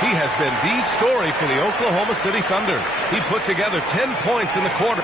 He has been the story for the Oklahoma City Thunder. He put together 10 points in the quarter.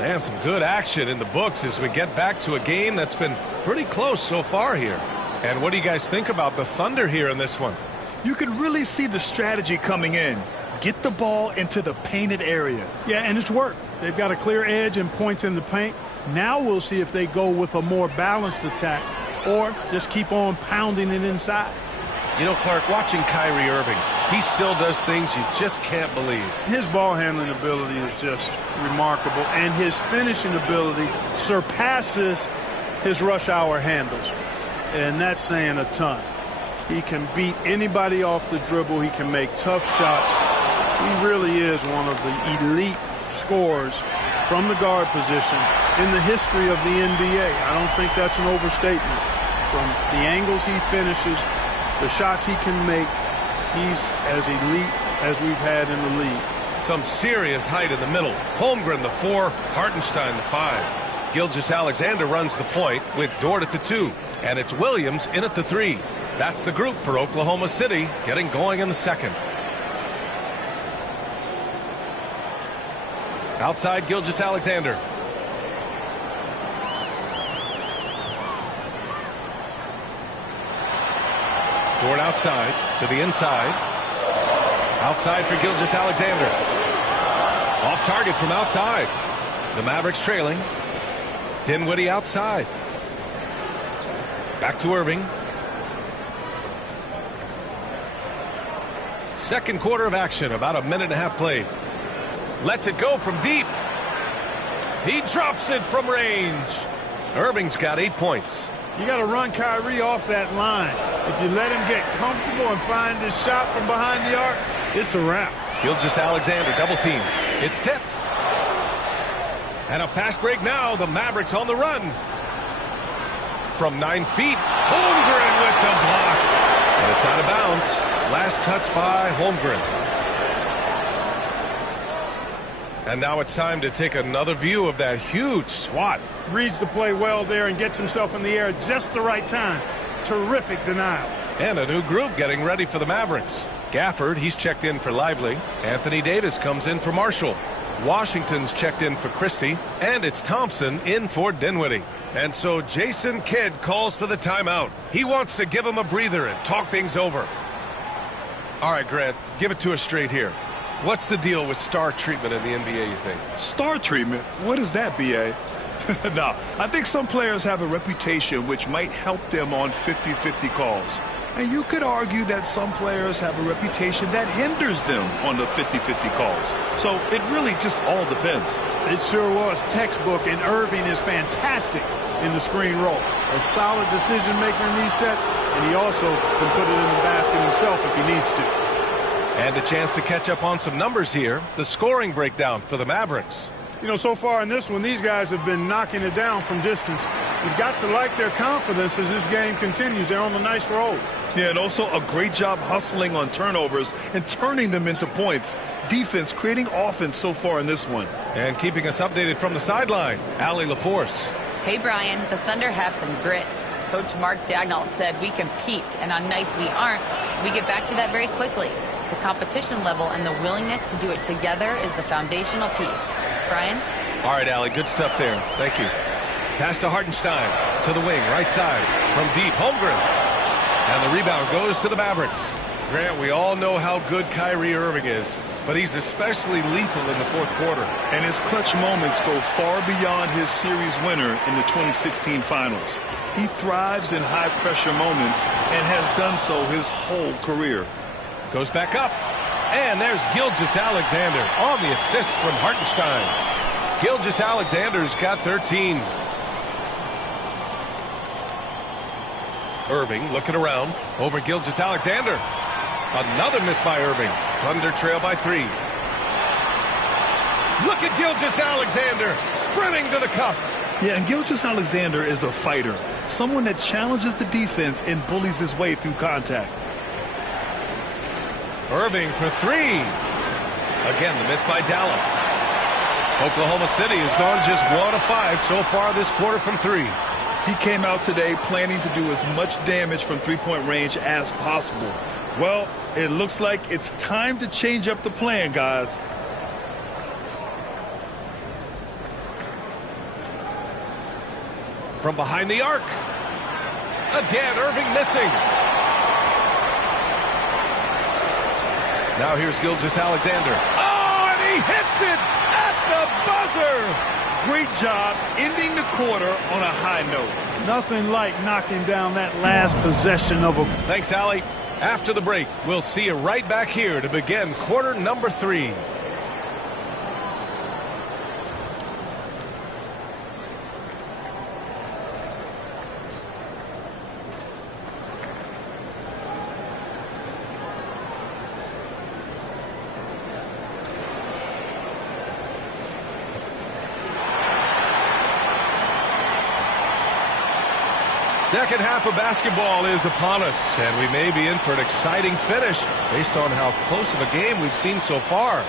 And some good action in the books as we get back to a game that's been pretty close so far here. And what do you guys think about the Thunder here in this one? You can really see the strategy coming in. Get the ball into the painted area. Yeah, and it's worked. They've got a clear edge and points in the paint. Now we'll see if they go with a more balanced attack or just keep on pounding it inside. You know, Clark, watching Kyrie Irving, he still does things you just can't believe. His ball handling ability is just remarkable, and his finishing ability surpasses his rush hour handles. And that's saying a ton. He can beat anybody off the dribble. He can make tough shots. He really is one of the elite scorers from the guard position in the history of the NBA. I don't think that's an overstatement. From the angles he finishes, the shots he can make, he's as elite as we've had in the league. Some serious height in the middle. Holmgren the 4, Hartenstein the 5. Gilgeous-Alexander runs the point with Dort at the 2. And it's Williams in at the 3. That's the group for Oklahoma City getting going in the second. Outside Gilgeous-Alexander. Dort outside to the inside. Outside for Gilgeous-Alexander. Off target from outside. The Mavericks trailing. Dinwiddie outside. Back to Irving. Second quarter of action, about a minute and a half played. Lets it go from deep. He drops it from range. Irving's got 8 points. You got to run Kyrie off that line. If you let him get comfortable and find his shot from behind the arc, it's a wrap. Gilgeous-Alexander double team. It's tipped. And a fast break now. The Mavericks on the run. From 9 feet, Holmgren with the block. And it's out of bounds. Last touch by Holmgren. And now it's time to take another view of that huge swat. Reads the play well there and gets himself in the air at just the right time. Terrific denial. And a new group getting ready for the Mavericks. Gafford, he's checked in for Lively. Anthony Davis comes in for Marshall. Washington's checked in for Christie. And it's Thompson in for Dinwiddie. And so Jason Kidd calls for the timeout. He wants to give him a breather and talk things over. All right, Grant, give it to us straight here. What's the deal with star treatment in the NBA, you think? Star treatment? What is that, B.A.? No, I think some players have a reputation which might help them on 50-50 calls. And you could argue that some players have a reputation that hinders them on the 50-50 calls. So it really just all depends. It sure was textbook, and Irving is fantastic in the screen roll. A solid decision maker in these sets, and he also can put it in the basket himself if he needs to. And a chance to catch up on some numbers here. The scoring breakdown for the Mavericks. You know, so far in this one, these guys have been knocking it down from distance. You've got to like their confidence as this game continues. They're on a nice roll. Yeah, and also a great job hustling on turnovers and turning them into points. Defense creating offense so far in this one. And keeping us updated from the sideline, Allie LaForce. Hey, Brian, the Thunder have some grit. Coach Mark Daigneault said we compete, and on nights we aren't, we get back to that very quickly. The competition level and the willingness to do it together is the foundational piece. Brian? All right, Allie, good stuff there. Thank you. Pass to Hartenstein, to the wing, right side, from deep, Holmgren. And the rebound goes to the Mavericks. Grant, we all know how good Kyrie Irving is, but he's especially lethal in the fourth quarter. And his clutch moments go far beyond his series winner in the 2016 finals. He thrives in high-pressure moments and has done so his whole career. Goes back up. And there's Gilgeous-Alexander on the assist from Hartenstein. Gilgeous-Alexander's got 13. Irving looking around over Gilgeous-Alexander. Another miss by Irving. Thunder trail by 3. Look at Gilgeous-Alexander sprinting to the cup. Yeah, and Gilgeous-Alexander is a fighter. Someone that challenges the defense and bullies his way through contact. Irving for 3. Again, the miss by Dallas. Oklahoma City has gone just 1 of 5 so far this quarter from 3. He came out today planning to do as much damage from three-point range as possible. Well, it looks like it's time to change up the plan, guys. From behind the arc. Again, Irving missing. Now here's Gilgeous-Alexander. Oh, and he hits it at the buzzer. Great job ending the quarter on a high note. Nothing like knocking down that last possession of a... Thanks, Allie. After the break, we'll see you right back here to begin quarter number 3. Second half of basketball is upon us, and we may be in for an exciting finish based on how close of a game we've seen so far.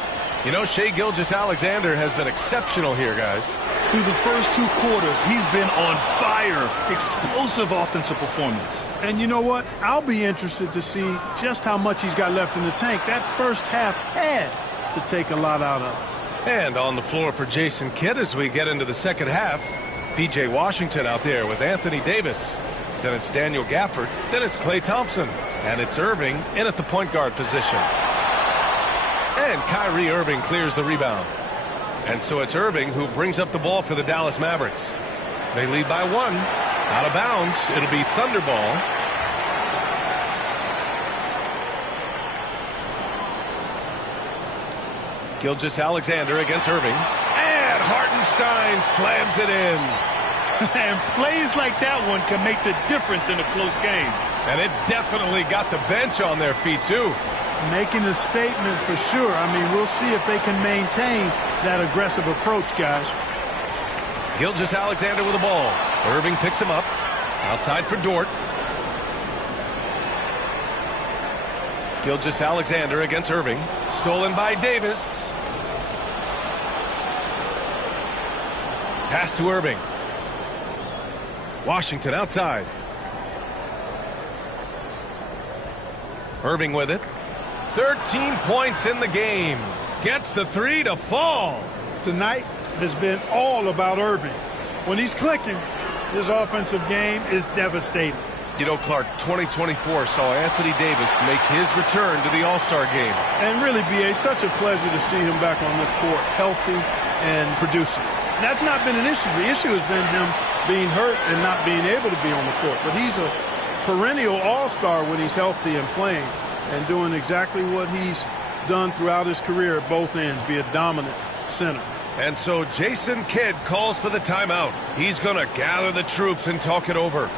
You know, Shai Gilgeous-Alexander has been exceptional here, guys. Through the first 2 quarters, he's been on fire. Explosive offensive performance. And you know what? I'll be interested to see just how much he's got left in the tank. That first half had to take a lot out of. And on the floor for Jason Kidd as we get into the second half, P.J. Washington out there with Anthony Davis. Then it's Daniel Gafford. Then it's Klay Thompson. And it's Irving in at the point guard position. And Kyrie Irving clears the rebound. And so it's Irving who brings up the ball for the Dallas Mavericks. They lead by 1. Out of bounds. It'll be Thunder ball. Gilgeous-Alexander against Irving. And Hartenstein slams it in. And plays like that one can make the difference in a close game. And it definitely got the bench on their feet, too. Making a statement for sure. I mean, we'll see if they can maintain that aggressive approach, guys. Gilgeous-Alexander with the ball. Irving picks him up. Outside for Dort. Gilgeous-Alexander against Irving. Stolen by Davis. Pass to Irving. Washington outside. Irving with it. 13 points in the game. Gets the 3 to fall. Tonight has been all about Irving. When he's clicking, his offensive game is devastating. You know, Clark, 2024 saw Anthony Davis make his return to the All-Star game. And really, B.A., such a pleasure to see him back on the court, healthy and producing. That's not been an issue. The issue has been him being hurt and not being able to be on the court. But he's a perennial all-star when he's healthy and playing and doing exactly what he's done throughout his career at both ends, be a dominant center. And so Jason Kidd calls for the timeout. He's going to gather the troops and talk it over.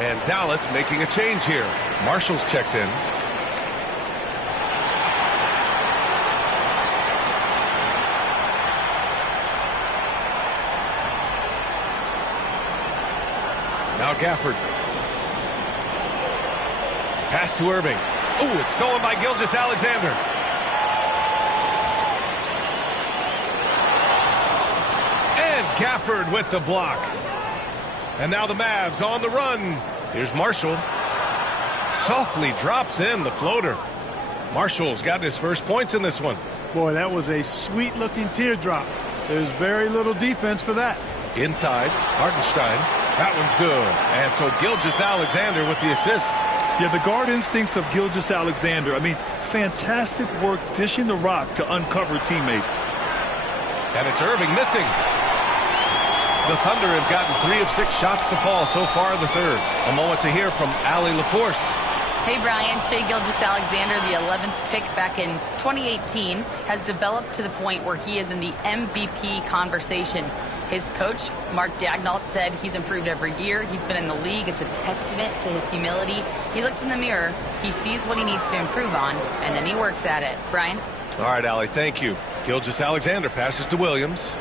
And Dallas making a change here. Marshall's checked in. Now Gafford. Pass to Irving. Oh, it's stolen by Gilgeous-Alexander. And Gafford with the block. And now the Mavs on the run. Here's Marshall. Softly drops in the floater. Marshall's gotten his first points in this one. Boy, that was a sweet-looking teardrop. There's very little defense for that. Inside, Hartenstein. That one's good. And so Gilgeous-Alexander with the assist. Yeah, the guard instincts of Gilgeous-Alexander. I mean, fantastic work dishing the rock to uncover teammates. And it's Irving missing. The Thunder have gotten 3 of 6 shots to fall so far in the third. A moment to hear from Allie LaForce. Hey, Brian. Shai Gilgeous-Alexander, the 11th pick back in 2018, has developed to the point where he is in the MVP conversation. His coach, Mark Daigneault, said he's improved every year. He's been in the league. It's a testament to his humility. He looks in the mirror, he sees what he needs to improve on, and then he works at it. Brian? All right, Allie, thank you. Gilgeous-Alexander passes to Williams.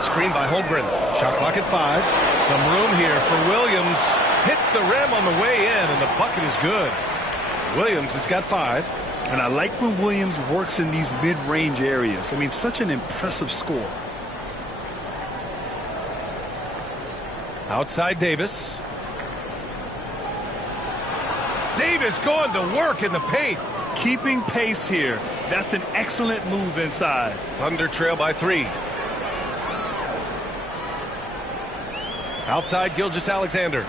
Screen by Holmgren. Shot clock at 5. Some room here for Williams. Hits the rim on the way in, and the bucket is good. Williams has got 5. And I like when Williams works in these mid-range areas. I mean, such an impressive score. Outside Davis. Davis going to work in the paint. Keeping pace here. That's an excellent move inside. Thunder trail by 3. Outside Gilgeous-Alexander.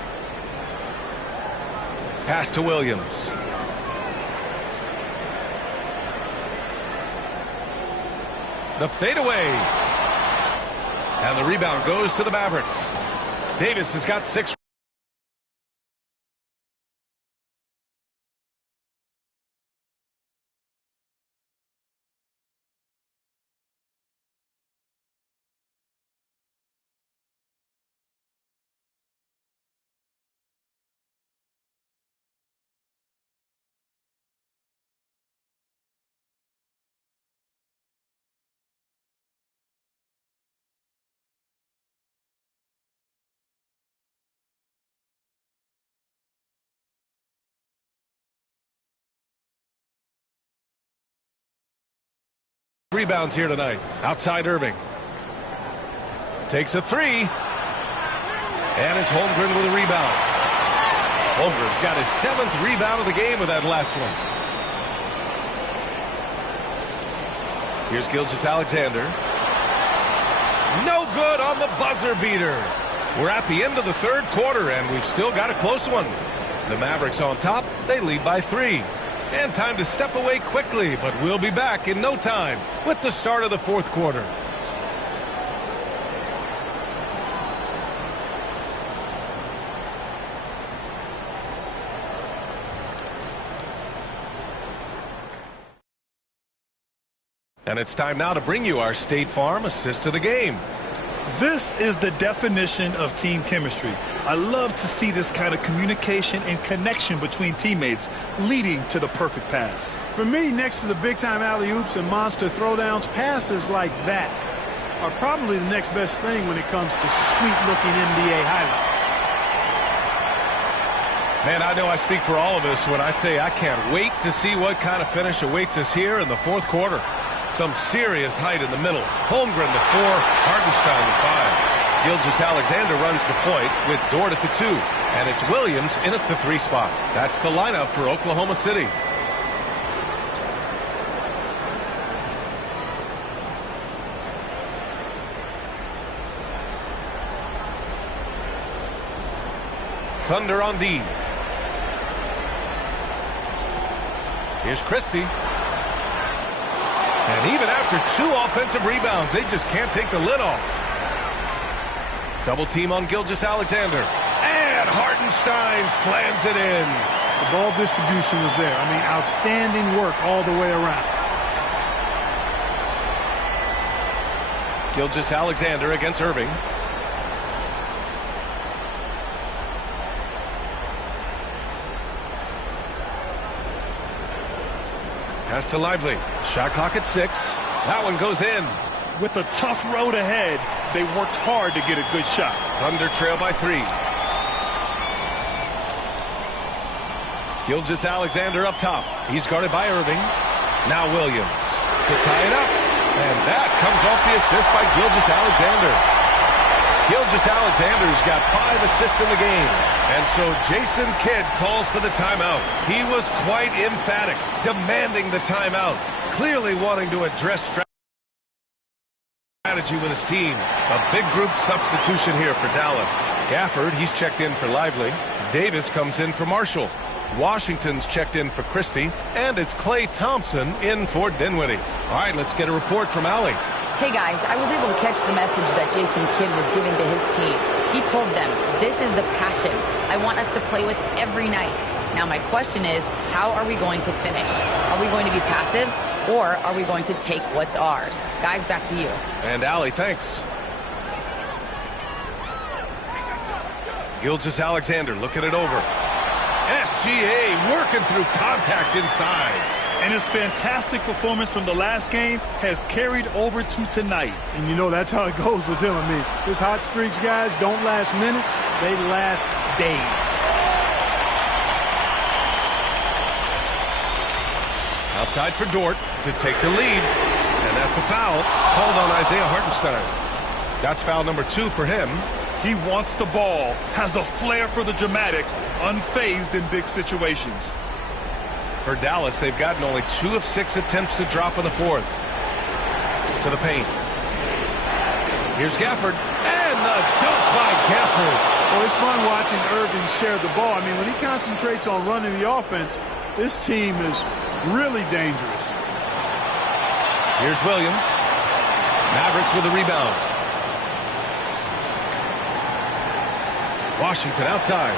Pass to Williams. The fadeaway. And the rebound goes to the Mavericks. Davis has got 6. Rebounds here tonight. Outside Irving. Takes a 3. And it's Holmgren with a rebound. Holmgren's got his 7th rebound of the game with that last one. Here's Gilgeous-Alexander. No good on the buzzer beater. We're at the end of the third quarter, and we've still got a close one. The Mavericks on top. They lead by 3. And time to step away quickly, but we'll be back in no time with the start of the fourth quarter. And it's time now to bring you our State Farm assist to the game. This is the definition of team chemistry. I love to see this kind of communication and connection between teammates leading to the perfect pass. For me, next to the big-time alley-oops and monster throwdowns, passes like that are probably the next best thing when it comes to sweet-looking NBA highlights. Man, I know I speak for all of us when I say I can't wait to see what kind of finish awaits us here in the fourth quarter. Some serious height in the middle. Holmgren to 4, Hartenstein to 5. Gilgeous-Alexander runs the point with Dort at the 2. And it's Williams in at the 3 spot. That's the lineup for Oklahoma City. Thunder on D. Here's Christie. And even after 2 offensive rebounds, they just can't take the lid off. Double team on Gilgeous-Alexander. And Hartenstein slams it in. The ball distribution was there. I mean, outstanding work all the way around. Gilgeous-Alexander against Irving. Pass to Lively. Shot clock at 6. That one goes in. With a tough road ahead, they worked hard to get a good shot. Thunder trail by 3. Gilgeous-Alexander up top. He's guarded by Irving. Now Williams to tie it up. And that comes off the assist by Gilgeous-Alexander. Gilgeous-Alexander's got 5 assists in the game. And so Jason Kidd calls for the timeout. He was quite emphatic, demanding the timeout, clearly wanting to address strategy with his team. A big group substitution here for Dallas. Gafford, he's checked in for Lively. Davis comes in for Marshall. Washington's checked in for Christie. And it's Klay Thompson in for Dinwiddie. All right, let's get a report from Allie. Hey guys, I was able to catch the message that Jason Kidd was giving to his team. He told them, this is the passion I want us to play with every night. Now my question is, how are we going to finish? Are we going to be passive, or are we going to take what's ours? Guys, back to you. And Allie, thanks. Gilgeous-Alexander looking it over. SGA working through contact inside. And his fantastic performance from the last game has carried over to tonight. And you know that's how it goes with him. I mean, his hot streaks, guys, don't last minutes. They last days. Outside for Dort to take the lead. And that's a foul called on Isaiah Hartenstein. That's foul number 2 for him. He wants the ball, has a flair for the dramatic, unfazed in big situations. For Dallas, they've gotten only 2 of 6 attempts to drop in the fourth. To the paint. Here's Gafford. And the dunk by Gafford. Well, it's fun watching Irving share the ball. I mean, when he concentrates on running the offense, this team is really dangerous. Here's Williams. Mavericks with a rebound. Washington outside.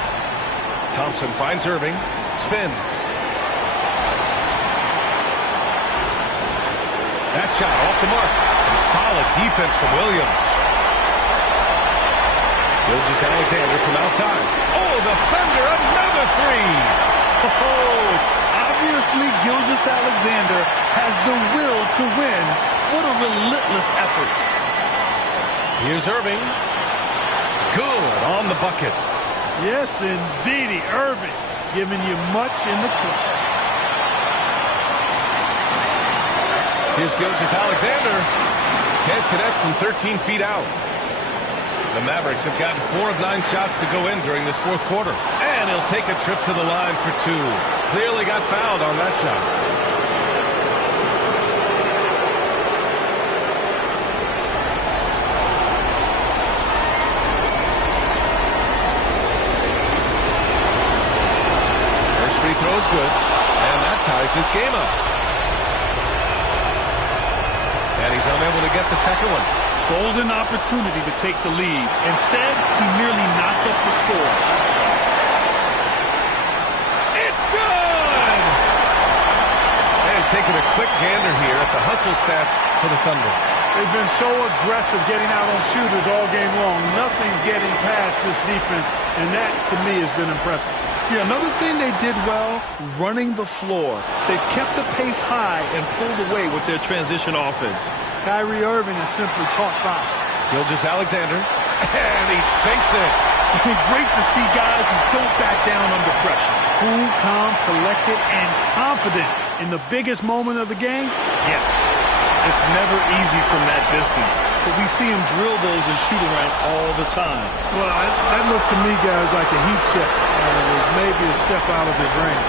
Thompson finds Irving. Spins. That shot off the mark. Some solid defense from Williams. Gilgeous-Alexander from outside. Oh, the Thunder, another 3. Oh, obviously Gilgeous-Alexander has the will to win. What a relentless effort. Here's Irving. Good on the bucket. Yes, indeedy. Irving giving you much in the clutch. Here's Gilgeous-Alexander. Can't connect from 13 feet out. The Mavericks have gotten 4 of 9 shots to go in during this fourth quarter. And he'll take a trip to the line for 2. Clearly got fouled on that shot. First free throw is good. And that ties this game up. And he's unable to get the second one. Golden opportunity to take the lead. Instead, he merely knots up the score. It's good! And taking a quick gander here at the hustle stats for the Thunder. They've been so aggressive getting out on shooters all game long. Nothing's getting past this defense, and that, to me, has been impressive. Yeah, another thing they did well, running the floor. They've kept the pace high and pulled away with their transition offense. Kyrie Irving has simply caught fire. Gilgeous-Alexander, and he sinks it. Great to see guys who don't back down under pressure. Cool, calm, collected, and confident in the biggest moment of the game. Yes, it's never easy from that distance, but we see him drill those and shoot around all the time. Well, that looked to me, guys, like a heat check. It was maybe a step out of his range.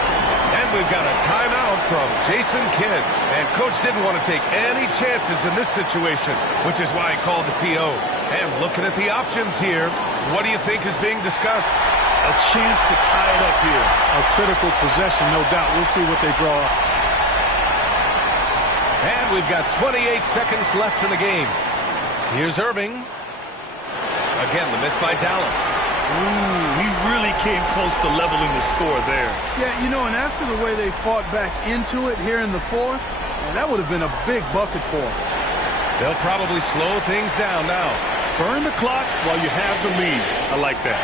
And we've got a timeout from Jason Kidd. And Coach didn't want to take any chances in this situation, which is why he called the TO. And looking at the options here, what do you think is being discussed? A chance to tie it up here. A critical possession, no doubt. We'll see what they draw up. And we've got 28 seconds left in the game. Here's Irving. Again, the miss by Dallas. Ooh, he really came close to leveling the score there. Yeah, you know, and after the way they fought back into it here in the fourth, man, that would have been a big bucket for them. They'll probably slow things down now. Burn the clock while you have the lead. I like that.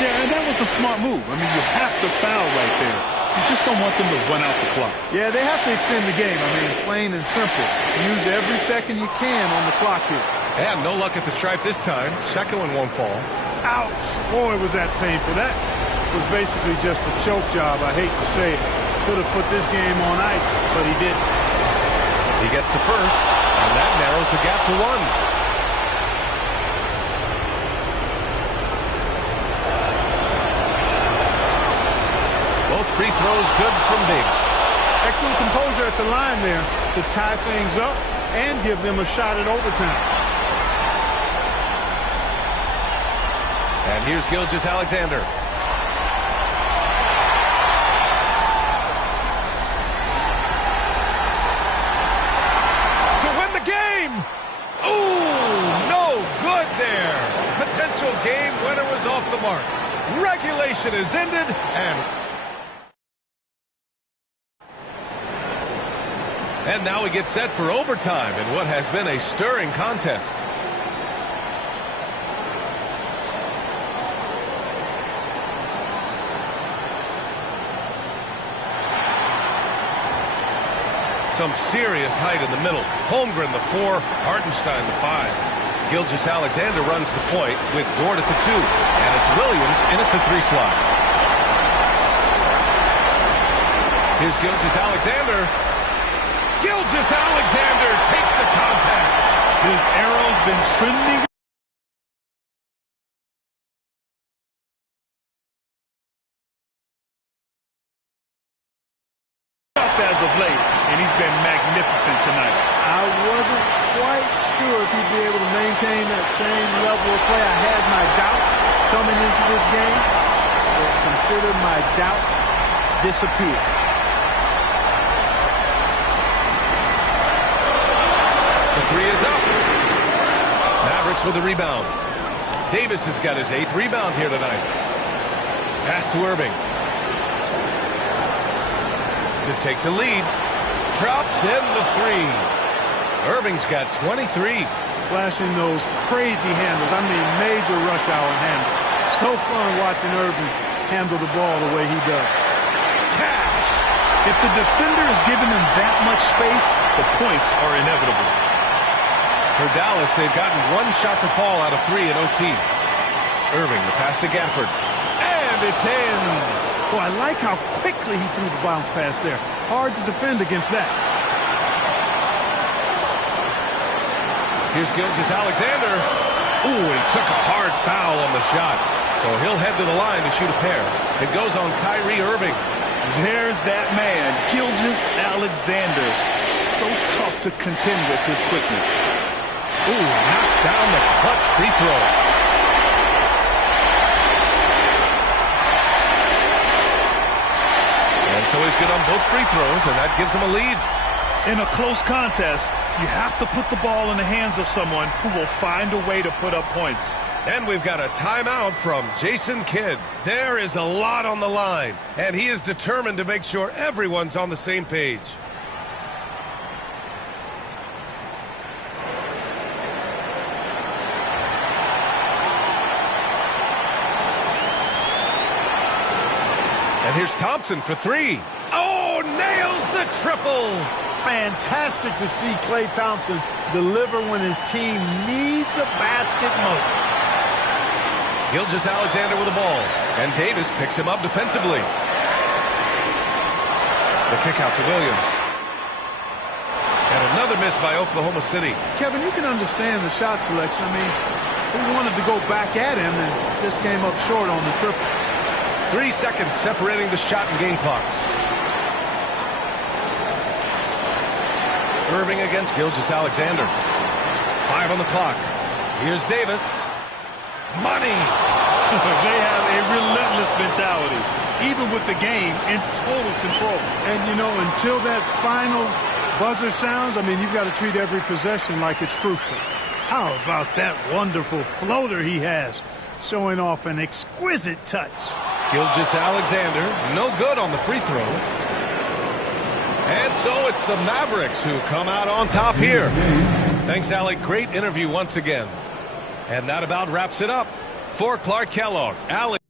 Yeah, and that was a smart move. I mean, you have to foul right there. You just don't want them to run out the clock. Yeah, they have to extend the game. I mean, plain and simple. Use every second you can on the clock here. And no luck at the stripe this time. Second one won't fall. Ouch! Boy, was that painful. That was basically just a choke job. I hate to say it. Could have put this game on ice, but he didn't. He gets the first, and that narrows the gap to 1. both free throws good from Davis. Excellent composure at the line there to tie things up and give them a shot at overtime. And here's Gilgeous-Alexander. To win the game! Ooh, no good there. Potential game winner was off the mark. Regulation is ended, and now we get set for overtime in what has been a stirring contest. Some serious height in the middle. Holmgren the 4, Hartenstein the 5. Gilgeous-Alexander runs the point with Dort at the 2. And it's Williams in at the 3 slot. Here's Gilgeous-Alexander. Gilgeous-Alexander takes the contact. His arrow's been trending. As of late, and he's been magnificent tonight. I wasn't quite sure if he'd be able to maintain that same level of play. I had my doubts coming into this game, but consider my doubts disappear. The 3 is up. Mavericks with the rebound. Davis has got his 8th rebound here tonight. Pass to Irving. To take the lead. Drops in the 3. Irving's got 23. Flashing those crazy handles. I mean, major rush hour handles. So fun watching Irving handle the ball the way he does. Cash. If the defender is giving him that much space, the points are inevitable. For Dallas, they've gotten 1 shot to fall out of 3 at OT. Irving, the pass to Gafford. And it's in. Boy, I like how quickly he threw the bounce pass there. Hard to defend against that. Here's Gilgeous-Alexander. Ooh, he took a hard foul on the shot. So he'll head to the line to shoot a pair. It goes on Kyrie Irving. There's that man, Gilgeous-Alexander. So tough to contend with his quickness. Ooh, knocks down the clutch free throw. So he's good on both free throws, and that gives him a lead. In a close contest, you have to put the ball in the hands of someone who will find a way to put up points. And we've got a timeout from Jason Kidd. There is a lot on the line, and he is determined to make sure everyone's on the same page. And here's Thompson for 3. Oh, nails the triple. Fantastic to see Klay Thompson deliver when his team needs a basket most. Gilgeous-Alexander with the ball. And Davis picks him up defensively. The kick out to Williams. And another miss by Oklahoma City. Kevin, you can understand the shot selection. I mean, he wanted to go back at him and just came up short on the triple. 3 seconds separating the shot and game clocks. Irving against Gilgeous-Alexander. 5 on the clock. Here's Davis. Money. They have a relentless mentality, even with the game in total control. And, you know, until that final buzzer sounds, I mean, you've got to treat every possession like it's crucial. How about that wonderful floater he has, showing off an exquisite touch. Gilgeous-Alexander, no good on the free throw. And so it's the Mavericks who come out on top here. Thanks, Alec. Great interview once again. And that about wraps it up. For Clark Kellogg, Alec.